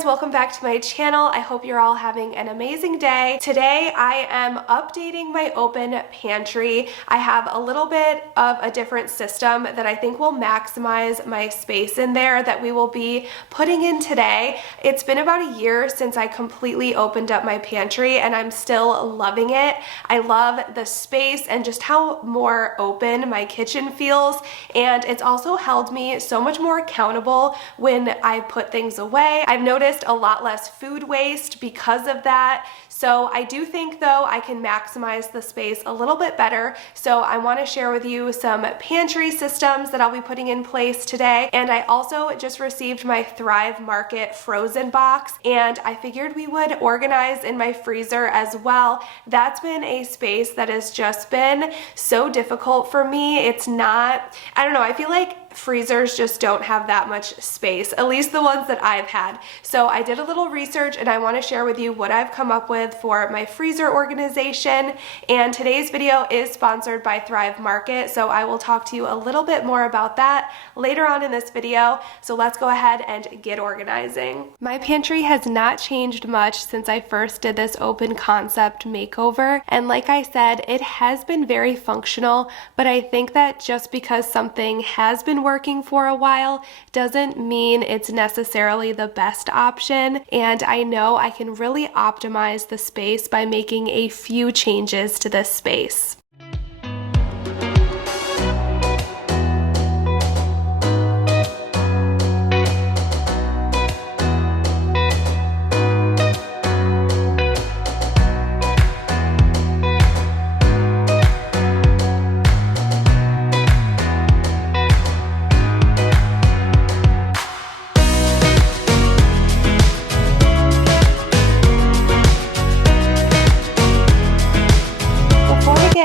friends, welcome back to my channel. I hope you're all having an amazing day. Today I am updating my open pantry. I have a little bit of a different system that I think will maximize my space in there that we will be putting in today. It's been about a year since I completely opened up my pantry and I'm still loving it. I love the space and just how more open my kitchen feels, and it's also held me so much more accountable when I put things away. I've noticed a lot less food waste because of that. So I do think though I can maximize the space a little bit better. So I want to share with you some pantry systems that I'll be putting in place today. And I also just received my Thrive Market frozen box, and I figured we would organize in my freezer as well. That's been a space that has just been so difficult for me. It's not, I don't know, I feel like freezers just don't have that much space, at least the ones that I've had. So I did a little research and I want to share with you what I've come up with for my freezer organization. And today's video is sponsored by Thrive Market, so I will talk to you a little bit more about that later on in this video. So let's go ahead and get organizing. My pantry has not changed much since I first did this open concept makeover, and like I said, it has been very functional, but I think that just because something has been working for a while doesn't mean it's necessarily the best option, and I know I can really optimize the space by making a few changes to this space.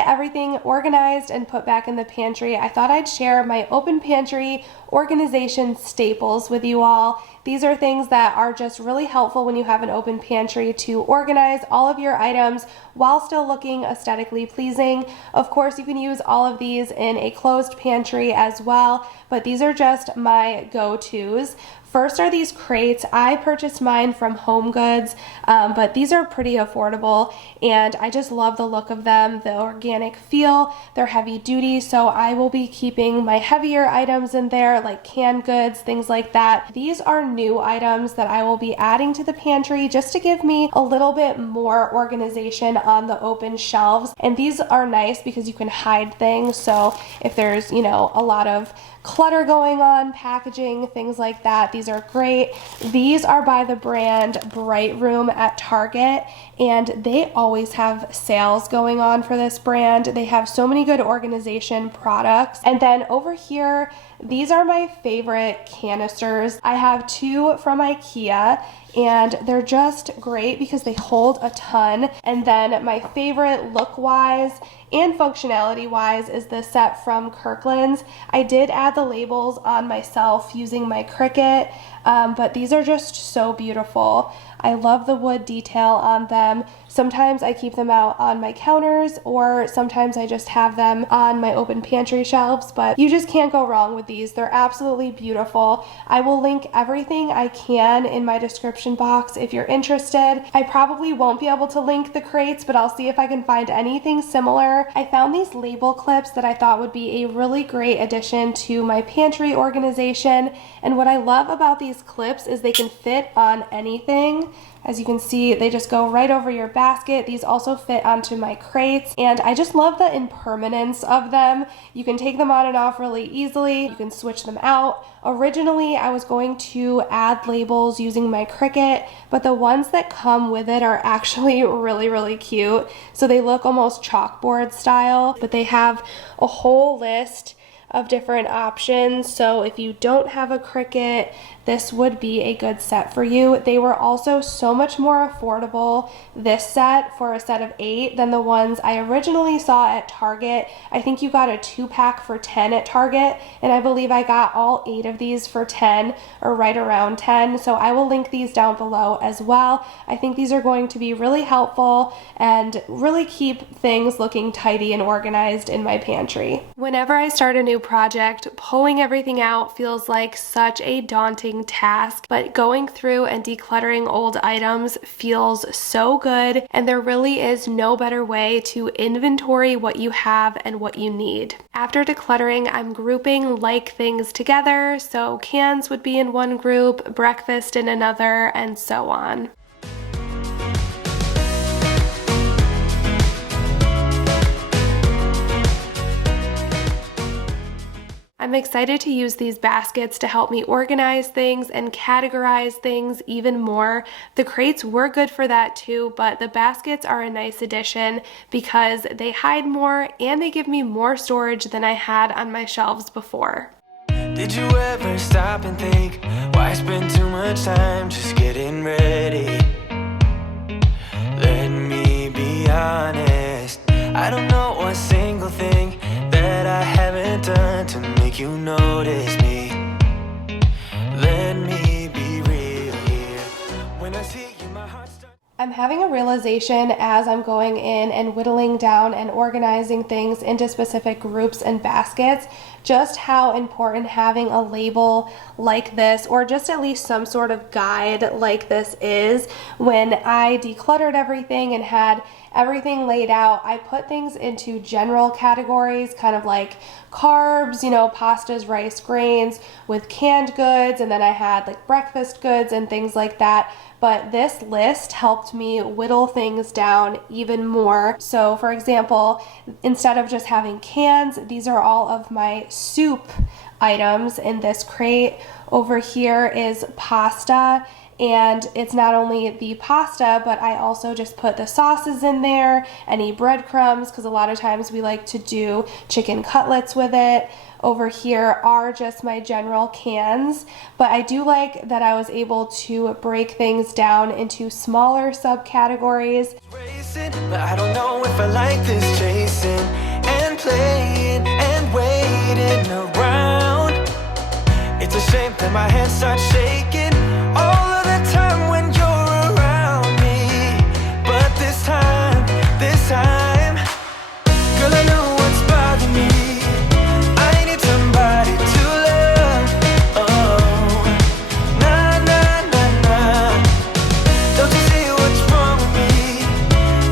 Everything organized and put back in the pantry, I thought I'd share my open pantry organization staples with you all. These are things that are just really helpful when you have an open pantry to organize all of your items while still looking aesthetically pleasing. Of course, you can use all of these in a closed pantry as well, but these are just my go-tos. First are these crates. I purchased mine from Home Goods, but these are pretty affordable and I just love the look of them, the organic feel. They're heavy duty, so I will be keeping my heavier items in there like canned goods, things like that. These are new items that I will be adding to the pantry just to give me a little bit more organization on the open shelves. And these are nice because you can hide things, so if there's, you know, a lot of clutter going on, packaging, things like that, these are great. These are by the brand Bright Room at Target, and they always have sales going on for this brand. They have so many good organization products. And then over here, these are my favorite canisters. I have two from IKEA, and they're just great because they hold a ton. And then my favorite look-wise and functionality-wise is this set from Kirkland's. I did add the labels on myself using my Cricut, but these are just so beautiful. I love the wood detail on them. Sometimes I keep them out on my counters, or sometimes I just have them on my open pantry shelves, but you just can't go wrong with these. They're absolutely beautiful. I will link everything I can in my description box if you're interested. I probably won't be able to link the crates, but I'll see if I can find anything similar. I found these label clips that I thought would be a really great addition to my pantry organization, and what I love about these clips is they can fit on anything. As you can see, they just go right over your basket. These also fit onto my crates, and I just love the impermanence of them. You can take them on and off really easily. You can switch them out. Originally, I was going to add labels using my Cricut, but the ones that come with it are actually really, really cute. So they look almost chalkboard style, but they have a whole list of different options. So if you don't have a Cricut, this would be a good set for you. They were also so much more affordable, this set, for a set of 8 than the ones I originally saw at Target. I think you got a 2-pack for $10 at Target, and I believe I got all 8 of these for $10 or right around $10. So I will link these down below as well. I think these are going to be really helpful and really keep things looking tidy and organized in my pantry. Whenever I start a new project, pulling everything out feels like such a daunting task, but going through and decluttering old items feels so good, and there really is no better way to inventory what you have and what you need. After decluttering, I'm grouping like things together, so cans would be in one group, breakfast in another, and so on. I'm excited to use these baskets to help me organize things and categorize things even more. The crates were good for that too, but the baskets are a nice addition because they hide more and they give me more storage than I had on my shelves before. Did you ever stop and think, why spend too much time just getting ready? Let me be honest, I don't know a single thing that I haven't done to make you notice me. Let me be real here. When I see you, my heart starts. I'm having a realization as I'm going in and whittling down and organizing things into specific groups and baskets, just how important having a label like this, or just at least some sort of guide like this is. When I decluttered everything and had everything laid out, I put things into general categories, kind of like carbs, pastas, rice, grains, with canned goods, and then I had like breakfast goods and things like that. But this list helped me whittle things down even more. So for example, instead of just having cans, these are all of my soup items in this crate. Over here is pasta, and it's not only the pasta, but I also just put the sauces in there, any breadcrumbs, because a lot of times we like to do chicken cutlets with it. Over here are just my general cans, but I do like that I was able to break things down into smaller subcategories. But I don't know if I like this chasing and playing and waiting around. It's a shame that my hands start shaking all of the time when you're around me. But this time, girl, I know what's bothering me. I need somebody to love. Oh, nah, nah, nah, nah. Don't you see what's wrong with me?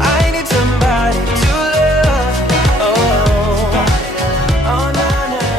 I need somebody to love. Oh, nah, nah.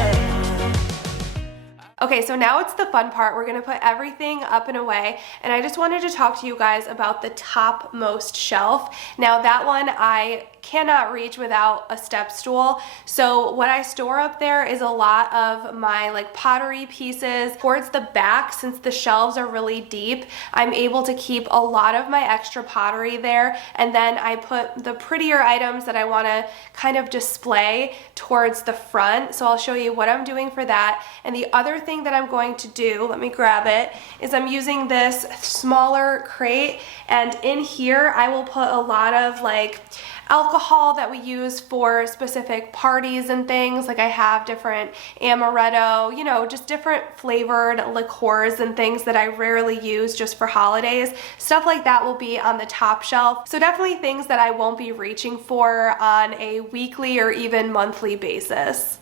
Okay, so now it's the fun part. We're gonna put everything up and away, and I just wanted to talk to you guys about the topmost shelf. Now that one I cannot reach without a step stool. So what I store up there is a lot of my like pottery pieces. Towards the back, since the shelves are really deep, I'm able to keep a lot of my extra pottery there, and then I put the prettier items that I want to kind of display towards the front. So I'll show you what I'm doing for that. And the other thing that I'm going to do, let me grab it, is I'm using this smaller crate, and in here I will put a lot of like alcohol that we use for specific parties and things. Like I have different amaretto, just different flavored liqueurs and things that I rarely use just for holidays. Stuff like that will be on the top shelf. So definitely things that I won't be reaching for on a weekly or even monthly basis.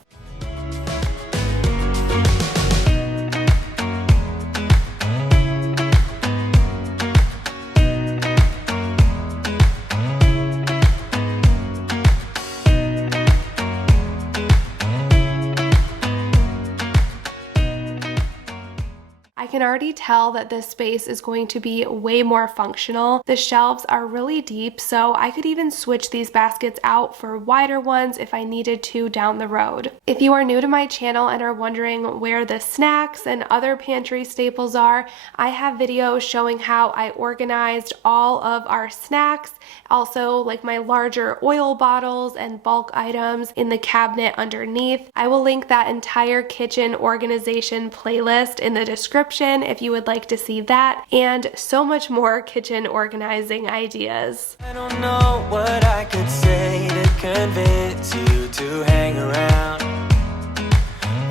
I can already tell that this space is going to be way more functional. The shelves are really deep, so I could even switch these baskets out for wider ones if I needed to down the road. If you are new to my channel and are wondering where the snacks and other pantry staples are, I have videos showing how I organized all of our snacks, also like my larger oil bottles and bulk items in the cabinet underneath. I will link that entire kitchen organization playlist in the description if you would like to see that, and so much more kitchen organizing ideas. I don't know what I could say to convince you to hang around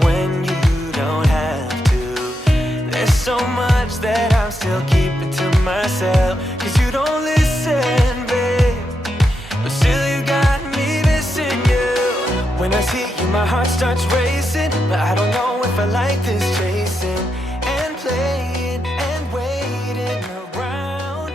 when you don't have to. There's so much that I'm still keeping to myself, 'cause you don't listen, babe, but still you got me missing you. When I see you my heart starts racing, but I don't know if I like this chasing and playing and waiting around.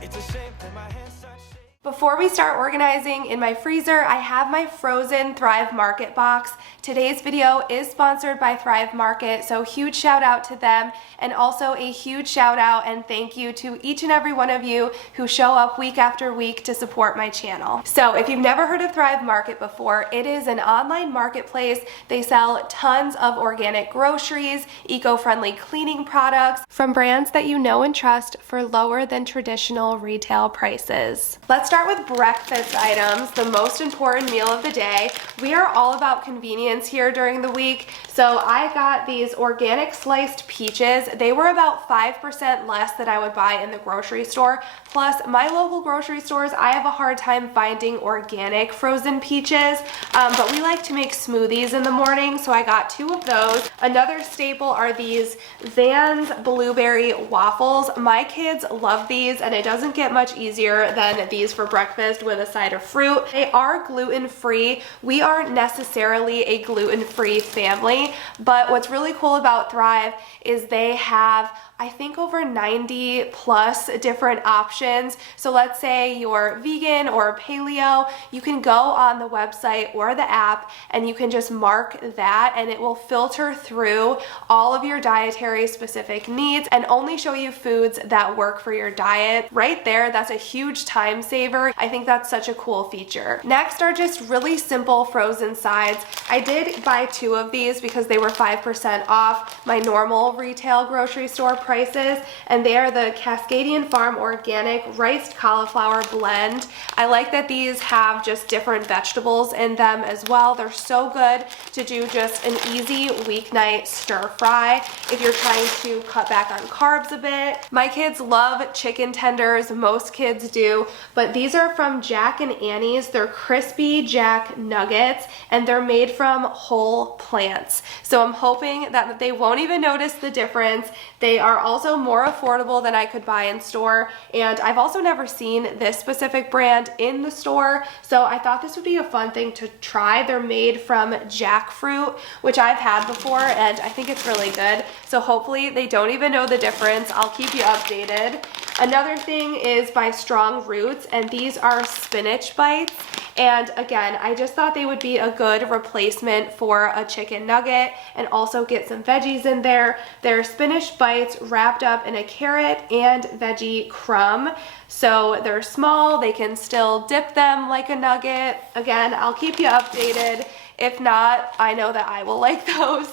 It's a shame that my hands start shaking. Before we start organizing in my freezer, I have my frozen Thrive Market box. Today's video is sponsored by Thrive Market, so huge shout out to them, and also a huge shout out and thank you to each and every one of you who show up week after week to support my channel. So if you've never heard of Thrive Market before, it is an online marketplace. They sell tons of organic groceries, eco-friendly cleaning products from brands that you know and trust for lower than traditional retail prices. Let's start with breakfast items, the most important meal of the day. We are all about convenience here during the week, so I got these organic sliced peaches. They were about 5% less than I would buy in the grocery store. Plus, my local grocery stores, I have a hard time finding organic frozen peaches, but we like to make smoothies in the morning, so I got 2 of those. Another staple are these Vans blueberry waffles. My kids love these, and it doesn't get much easier than these for breakfast with a side of fruit. They are gluten-free. We aren't necessarily a gluten-free family, but what's really cool about Thrive is they have, I think, over 90 plus different options. So let's say you're vegan or paleo, you can go on the website or the app and you can just mark that, and it will filter through all of your dietary specific needs and only show you foods that work for your diet. Right there, that's a huge time saver. I think that's such a cool feature. Next are just really simple frozen sides. I did buy 2 of these because they were 5% off my normal retail grocery store prices, and they are the Cascadian Farm Organic Riced Cauliflower Blend. I like that these have just different vegetables in them as well. They're so good to do just an easy weeknight stir fry if you're trying to cut back on carbs a bit. My kids love chicken tenders, most kids do, but these are from Jack and Annie's. They're crispy Jack nuggets, and they're made from whole plants. So I'm hoping that they won't even notice the difference. They are also more affordable than I could buy in store, and I've also never seen this specific brand in the store, so I thought this would be a fun thing to try. They're made from jackfruit, which I've had before, and I think it's really good. So hopefully they don't even know the difference. I'll keep you updated. Another thing is by Strong Roots, and these are spinach bites. And again, I just thought they would be a good replacement for a chicken nugget and also get some veggies in there. They're spinach bites wrapped up in a carrot and veggie crumb. So they're small, they can still dip them like a nugget. Again, I'll keep you updated. If not, I know that I will like those.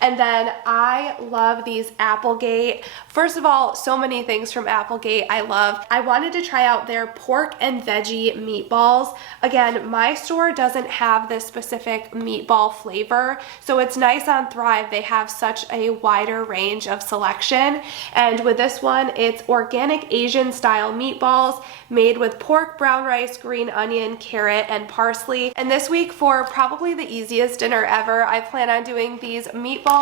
And then I love these Applegate. First of all, so many things from Applegate I love. I wanted to try out their pork and veggie meatballs. Again, my store doesn't have this specific meatball flavor, so it's nice on Thrive. They have such a wider range of selection. And with this one, it's organic Asian style meatballs made with pork, brown rice, green onion, carrot, and parsley. And this week, for probably the easiest dinner ever, I plan on doing these meatballs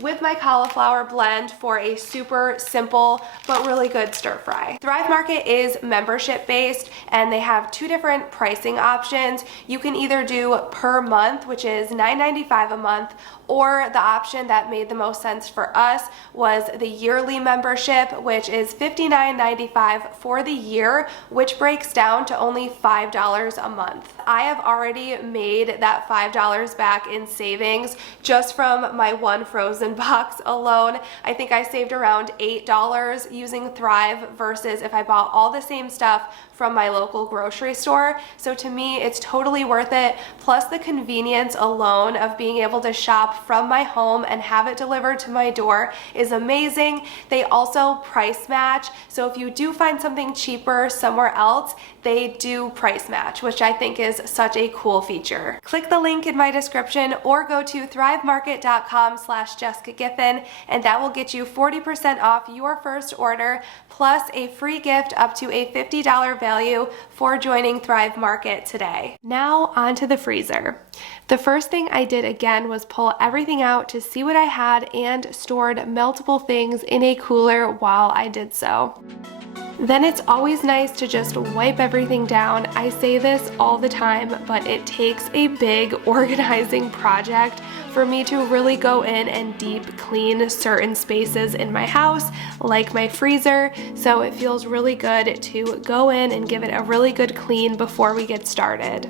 with my cauliflower blend for a super simple but really good stir fry. Thrive Market is membership based, and they have 2 different pricing options. You can either do per month, which is $9.95 a month, or the option that made the most sense for us was the yearly membership, which is $59.95 for the year, which breaks down to only $5 a month. I have already made that $5 back in savings just from my one frozen box alone. I think I saved around $8 using Thrive versus if I bought all the same stuff from my local grocery store. So to me, it's totally worth it. Plus the convenience alone of being able to shop from my home and have it delivered to my door is amazing. They also price match. So if you do find something cheaper somewhere else, they do price match, which I think is such a cool feature. Click the link in my description or go to thrivemarket.com shop.com/JessicaGiffin, and that will get you 40% off your first order, plus a free gift up to a $50 value for joining Thrive Market today. Now onto the freezer. The first thing I did again was pull everything out to see what I had and stored multiple things in a cooler while I did so. Then it's always nice to just wipe everything down. I say this all the time, but it takes a big organizing project for me to really go in and deep clean certain spaces in my house, like my freezer, so it feels really good to go in and give it a really good clean before we get started.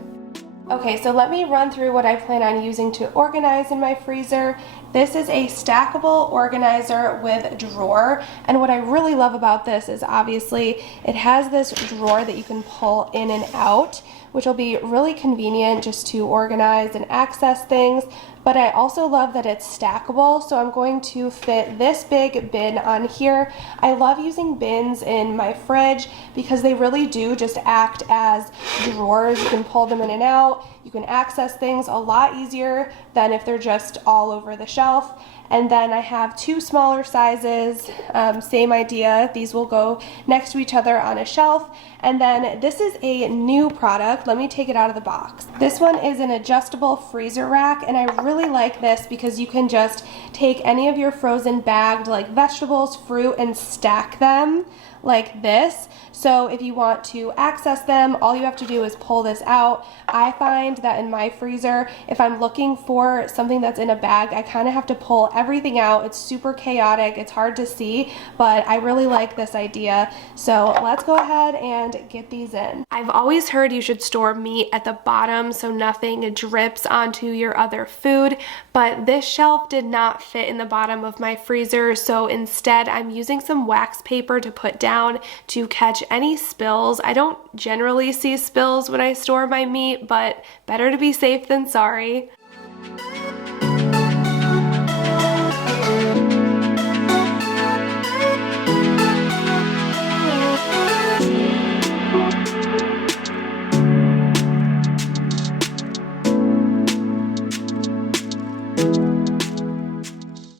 Okay, so let me run through what I plan on using to organize in my freezer. This is a stackable organizer with drawer, and what I really love about this is obviously it has this drawer that you can pull in and out, which will be really convenient just to organize and access things. But I also love that it's stackable, so I'm going to fit this big bin on here. I love using bins in my fridge because they really do just act as drawers. You can pull them in and out. You can access things a lot easier than if they're just all over the shelf. And then I have two smaller sizes, same idea. These will go next to each other on a shelf. And then this is a new product. Let me take it out of the box. This one is an adjustable freezer rack, and I really like this because you can just take any of your frozen bagged like vegetables, fruit, and stack them like this. So if you want to access them, all you have to do is pull this out. I find that in my freezer, if I'm looking for something that's in a bag, I kind of have to pull everything out. It's super chaotic, it's hard to see, but I really like this idea. So let's go ahead and get these in. I've always heard you should store meat at the bottom so nothing drips onto your other food, but this shelf did not fit in the bottom of my freezer, so instead I'm using some wax paper to put down to catch any spills. I don't generally see spills when I store my meat, but better to be safe than sorry.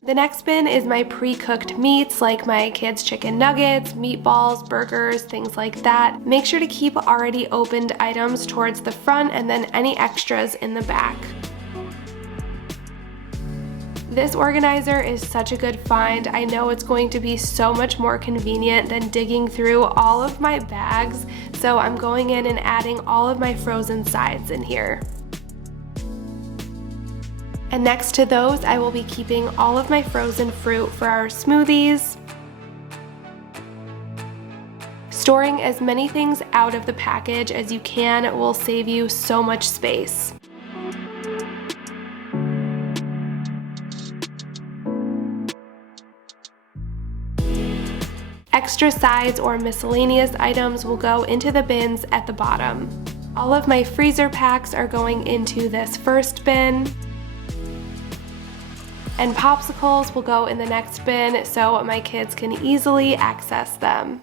The next bin is my pre-cooked meats, like my kids' chicken nuggets, meatballs, burgers, things like that. Make sure to keep already opened items towards the front and then any extras in the back. This organizer is such a good find. I know it's going to be so much more convenient than digging through all of my bags, so I'm going in and adding all of my frozen sides in here. And next to those, I will be keeping all of my frozen fruit for our smoothies. Storing as many things out of the package as you can will save you so much space. Extra sides or miscellaneous items will go into the bins at the bottom. All of my freezer packs are going into this first bin. And popsicles will go in the next bin so my kids can easily access them.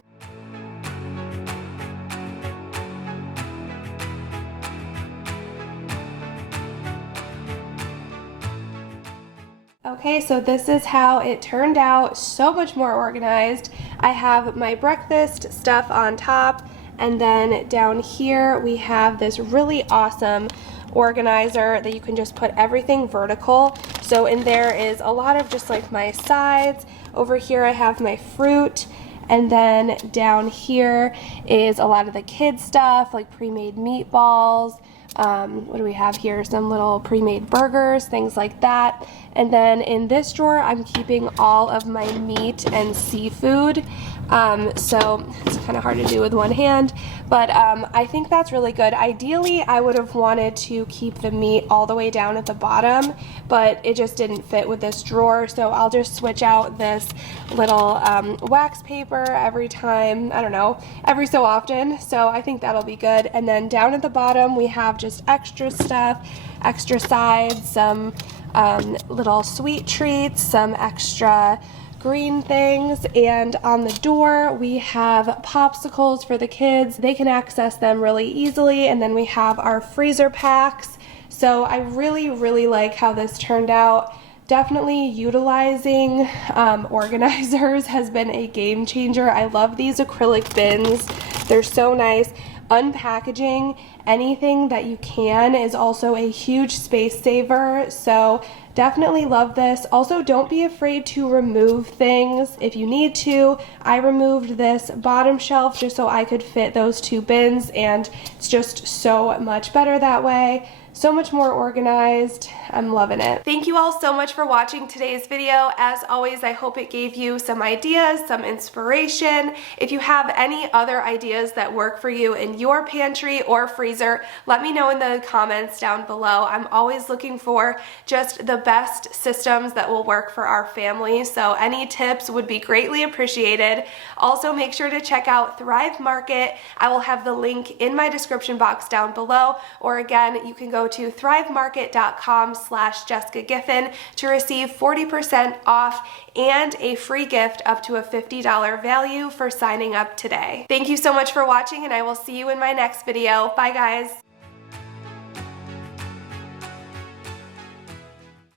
Okay, so this is how it turned out, so much more organized. I have my breakfast stuff on top, and then down here we have this really awesome organizer that you can just put everything vertical. So in there is a lot of just like my sides. Over here I have my fruit, and then down here is a lot of the kids stuff like pre-made meatballs. What do we have here? Some little pre-made burgers, things like that. And then in this drawer, I'm keeping all of my meat and seafood. So it's kind of hard to do with one hand, but I think that's really good. Ideally, I would have wanted to keep the meat all the way down at the bottom, but it just didn't fit with this drawer. So I'll just switch out this little wax paper every time, I don't know, every so often. So I think that'll be good. And then down at the bottom, we have just extra stuff, extra sides, some little sweet treats, some extra green things, and on the door we have popsicles for the kids. They can access them really easily, and then we have our freezer packs. So I really like how this turned out. definitely utilizing organizers has been a game changer. I love these acrylic bins. They're so nice. Unpackaging anything that you can is also a huge space saver, so definitely love this. Also, don't be afraid to remove things if you need to. I removed this bottom shelf just so I could fit those 2 bins, and it's just so much better that way. So much more organized. I'm loving it. Thank you all so much for watching today's video. As always, I hope it gave you some ideas, some inspiration. If you have any other ideas that work for you in your pantry or freezer, let me know in the comments down below. I'm always looking for just the best systems that will work for our family, so any tips would be greatly appreciated. Also, make sure to check out Thrive Market. I will have the link in my description box down below, or again, you can go to thrivemarket.com/Jessica Giffin to receive 40% off and a free gift up to a $50 value for signing up today. Thank you so much for watching, and I will see you in my next video. Bye guys.